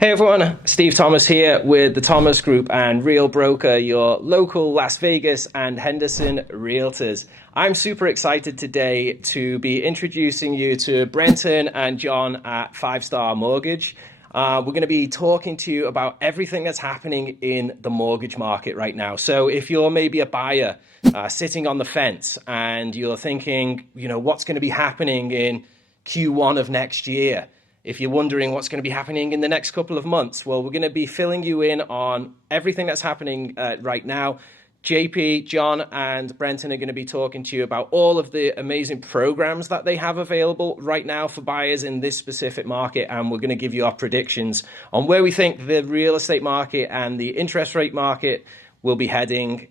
Hey everyone, Steve Thomas here with the Thomas Group and Real Broker, your local Las Vegas and Henderson realtors. I'm super excited today to be introducing you to Brenton and John at 5 Star Mortgage. We're going to be talking to you about everything that's happening in the mortgage market right now. So if you're maybe a buyer sitting on the fence and you're thinking, what's going to be happening in Q1 of next year? If you're wondering what's going to be happening in the next couple of months, well, we're going to be filling you in on everything that's happening right now. JP, John, and Brenton are going to be talking to you about all of the amazing programs that they have available right now for buyers in this specific market. And we're going to give you our predictions on where we think the real estate market and the interest rate market will be heading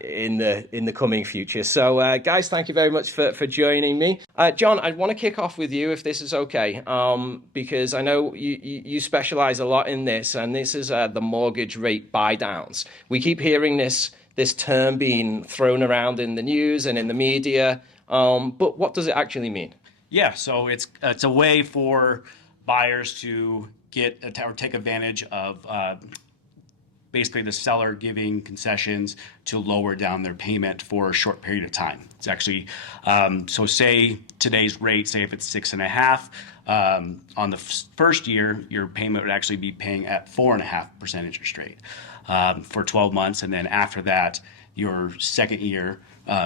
in the coming future. So guys, thank you very much for joining me. John, I want to kick off with you if this is okay, because I know you specialize a lot in this, and this is the mortgage rate buy downs. We keep hearing this term being thrown around in the news and in the media, but what does it actually mean? Yeah, so it's a way for buyers to get or take advantage of basically the seller giving concessions to lower down their payment for a short period of time. It's actually, so say today's rate, say if it's 6.5, on the first year, your payment would actually be paying at 4.5% interest rate for 12 months. And then after that, your second year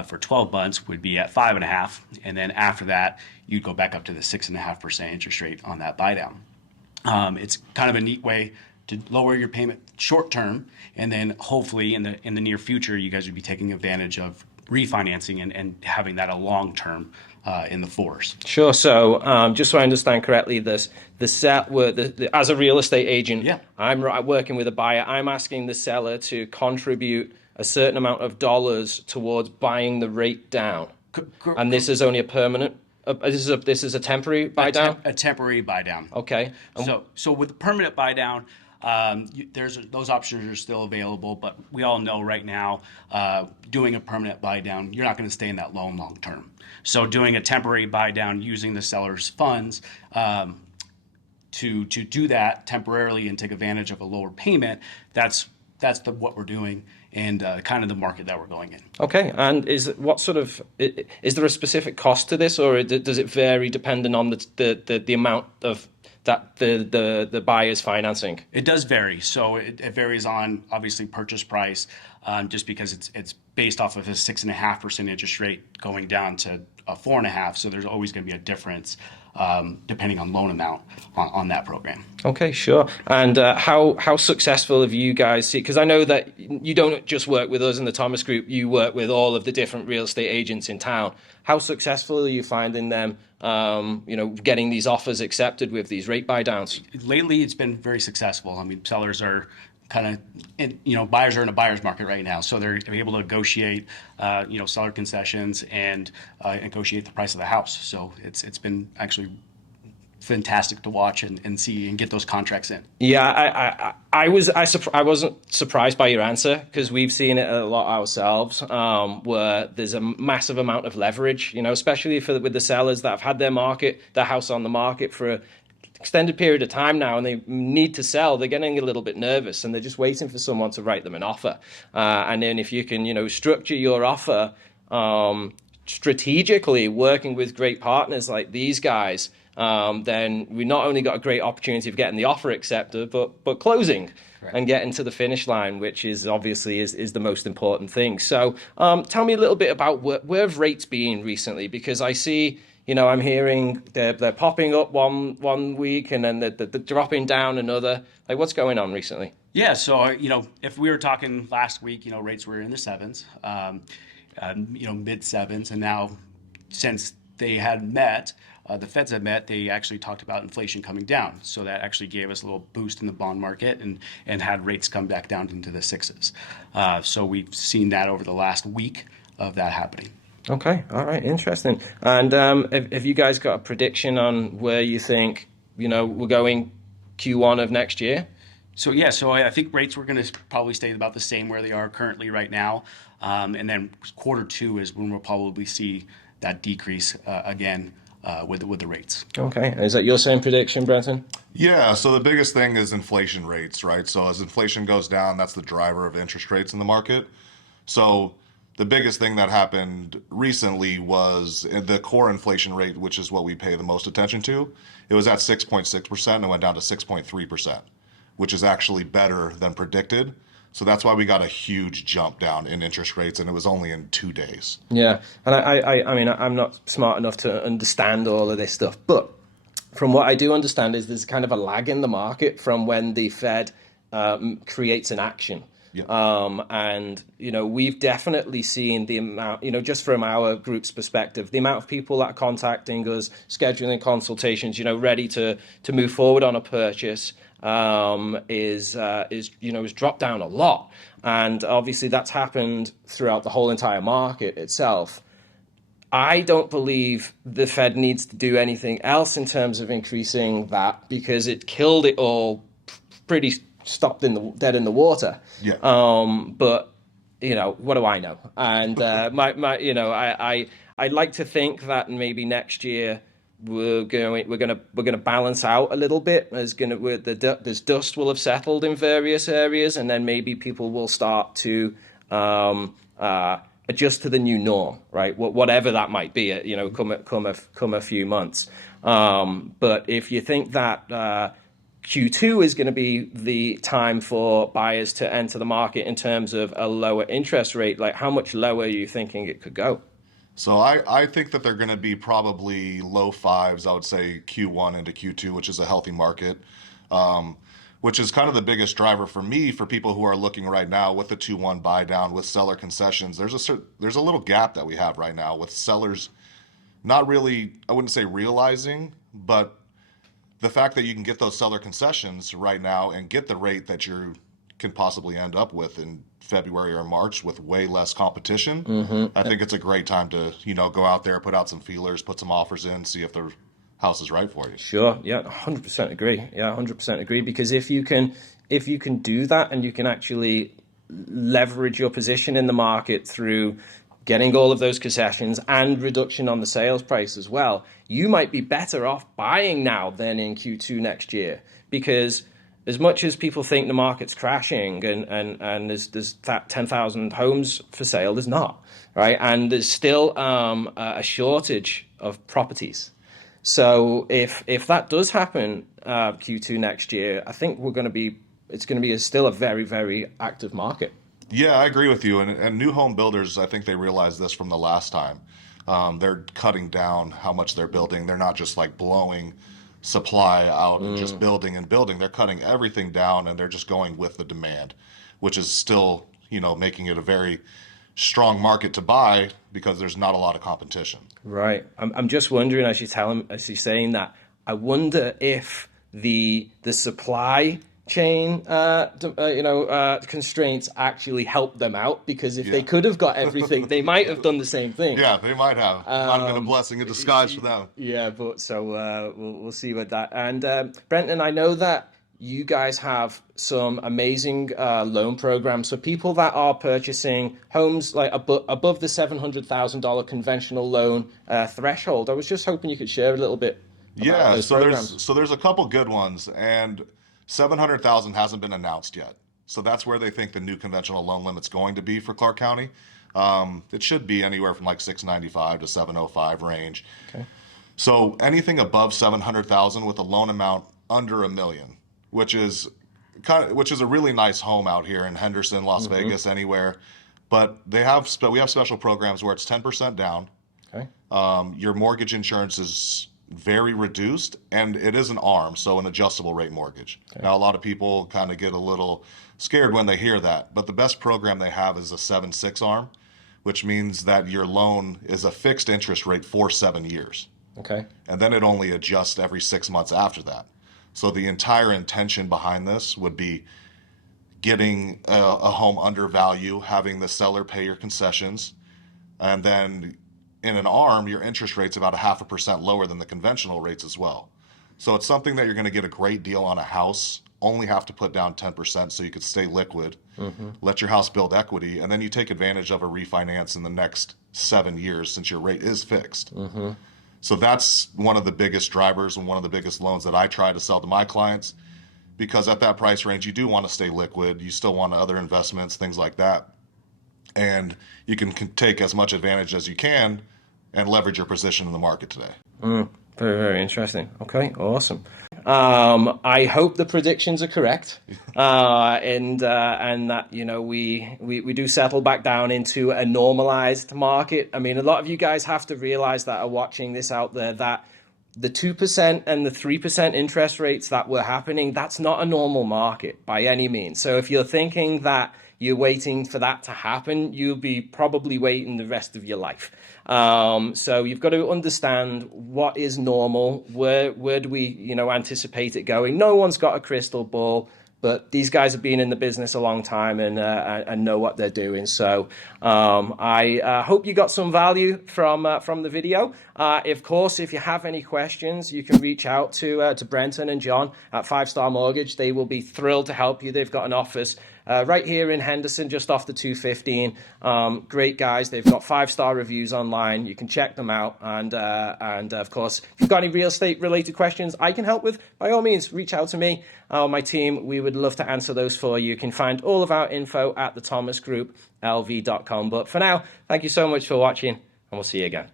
for 12 months would be at 5.5. And then after that, you'd go back up to the 6.5% interest rate on that buy down. It's kind of a neat way to lower your payment short term, and then hopefully in the near future, you guys would be taking advantage of refinancing and having that a long term in the fours. Sure. So just so I understand correctly, as a real estate agent, yeah. I'm working with a buyer. I'm asking the seller to contribute a certain amount of dollars towards buying the rate down, and this is only a permanent. This is a temporary buy down. A temporary buy down. Okay. So with the permanent buy down, those options are still available, but we all know right now, doing a permanent buy down, you're not going to stay in that loan long term. So doing a temporary buy down using the seller's funds to do that temporarily and take advantage of a lower payment, that's what we're doing, and kind of the market that we're going in. Okay, and is there a specific cost to this, or does it vary depending on the amount of that the buyer's financing? It does vary. So it varies on obviously purchase price, just because it's based off of a 6.5% interest rate going down to a 4.5. So there's always going to be a difference depending on loan amount on that program. Okay, sure. And how successful have you guys seen? Because I know that you don't just work with us in the Thomas Group, you work with all of the different real estate agents in town. How successful are you finding them, getting these offers accepted with these rate buy downs? Lately, it's been very successful. I mean, sellers are buyers are in a buyer's market right now, so they're able to negotiate, seller concessions and negotiate the price of the house. So it's been actually fantastic to watch and see and get those contracts in. Yeah, I wasn't surprised by your answer, because we've seen it a lot ourselves, where there's a massive amount of leverage, especially with the sellers that have had their house on the market for an extended period of time now, and they need to sell. They're getting a little bit nervous, and they're just waiting for someone to write them an offer. And then if you can, structure your offer strategically, working with great partners like these guys, then we not only got a great opportunity of getting the offer accepted, but closing. Correct. And getting to the finish line, which is obviously is the most important thing. So tell me a little bit about where have rates been recently, because I see, I'm hearing they're popping up one week and then they're dropping down another. Like, what's going on recently? Yeah, so if we were talking last week, rates were in the sevens, mid sevens, and now since they had met, the Feds had met, they actually talked about inflation coming down. So that actually gave us a little boost in the bond market and had rates come back down into the sixes. So we've seen that over the last week of that happening. Okay, all right, interesting. And have you guys got a prediction on where you think, we're going Q1 of next year? So I think rates were going to probably stay about the same where they are currently right now. And then quarter two is when we'll probably see that decrease again with the rates. Okay. Is that your same prediction, Brenton? Yeah, so the biggest thing is inflation rates, right? So as inflation goes down, that's the driver of interest rates in the market. So the biggest thing that happened recently was the core inflation rate, which is what we pay the most attention to. It was at 6.6% and went down to 6.3%, which is actually better than predicted. So that's why we got a huge jump down in interest rates, and it was only in 2 days. Yeah. And I mean, I'm not smart enough to understand all of this stuff, but from what I do understand is there's kind of a lag in the market from when the Fed creates an action. Yeah. And, we've definitely seen the amount, just from our group's perspective, the amount of people that are contacting us, scheduling consultations, ready to move forward on a purchase is dropped down a lot. And obviously that's happened throughout the whole entire market itself. I don't believe the Fed needs to do anything else in terms of increasing that because it killed it all pretty stopped dead in the water. Yeah. But what do I know? And I'd like to think that maybe next year we're gonna balance out a little bit. There's dust will have settled in various areas, and then maybe people will start to adjust to the new norm, right? Whatever that might be, come a few months. But if you think that Q2 is going to be the time for buyers to enter the market in terms of a lower interest rate, like how much lower are you thinking it could go? So I think that they're going to be probably low fives, I would say Q1 into Q2, which is a healthy market, which is kind of the biggest driver for me, for people who are looking right now with the 2-1 buy down, with seller concessions. There's a little gap that we have right now with sellers not really, I wouldn't say realizing, but the fact that you can get those seller concessions right now and get the rate that you can possibly end up with in February or March with way less competition, I think it's a great time to, go out there, put out some feelers, put some offers in, see if the house is right for you. Sure. Yeah, 100% agree. Yeah, 100% agree. Because if you can do that and you can actually leverage your position in the market through getting all of those concessions and reduction on the sales price as well, you might be better off buying now than in Q2 next year. Because as much as people think the market's crashing and there's that 10,000 homes for sale, there's not, right? And there's still a shortage of properties. So if that does happen Q2 next year, I think it's going to be still a very, very active market. Yeah, I agree with you. And new home builders, I think they realized this from the last time. They're cutting down how much they're building. They're not just like blowing supply out and just building and building. They're cutting everything down and they're just going with the demand, which is still, making it a very strong market to buy because there's not a lot of competition. Right. I'm just wondering, as you're saying that, I wonder if the supply chain constraints actually helped them out, because if they could have got everything, they might have done the same thing. Yeah, they might have. Might have been a blessing in disguise for them. Yeah, but so we'll see with that. And Brenton, I know that you guys have some amazing loan programs for people that are purchasing homes like above the $700,000 conventional loan threshold. I was just hoping you could share a little bit about those programs. There's a couple good ones, and 700,000 hasn't been announced yet. So that's where they think the new conventional loan limit's going to be for Clark County. It should be anywhere from like 695 to 705 range. Okay. So anything above 700,000 with a loan amount under $1 million, which is a really nice home out here in Henderson, Las Vegas, anywhere. But we have special programs where it's 10% down. Okay. Your mortgage insurance is very reduced, and it is an ARM, so an adjustable rate mortgage. Okay. Now, a lot of people kind of get a little scared when they hear that, but the best program they have is a 7/6 ARM, which means that your loan is a fixed interest rate for 7 years. Okay. And then it only adjusts every 6 months after that. So the entire intention behind this would be getting a home under value, having the seller pay your concessions, and then in an ARM, your interest rate's about 0.5% lower than the conventional rates as well. So it's something that you're going to get a great deal on a house, only have to put down 10% so you could stay liquid, let your house build equity, and then you take advantage of a refinance in the next 7 years since your rate is fixed. So that's one of the biggest drivers and one of the biggest loans that I try to sell to my clients, because at that price range, you do want to stay liquid. You still want other investments, things like that. And you can take as much advantage as you can and leverage your position in the market today. Very, very interesting. Okay, awesome. I hope the predictions are correct, and that we do settle back down into a normalized market. I mean, a lot of you guys have to realize that are watching this out there that the 2% and the 3% interest rates that were happening, that's not a normal market by any means. So if you're thinking that you're waiting for that to happen, you'll be probably waiting the rest of your life. So you've got to understand what is normal, where do we anticipate it going. No one's got a crystal ball, but these guys have been in the business a long time and know what they're doing. So I hope you got some value from the video. Of course, if you have any questions, you can reach out to Brenton and John at 5 Star Mortgage. They will be thrilled to help you. They've got an office right here in Henderson, just off the 215. Great guys. They've got 5-star reviews online. You can check them out. And of course, if you've got any real estate related questions I can help with, by all means, reach out to me or my team. We would love to answer those for you. You can find all of our info at thethomasgrouplv.com. But for now, thank you so much for watching, and we'll see you again.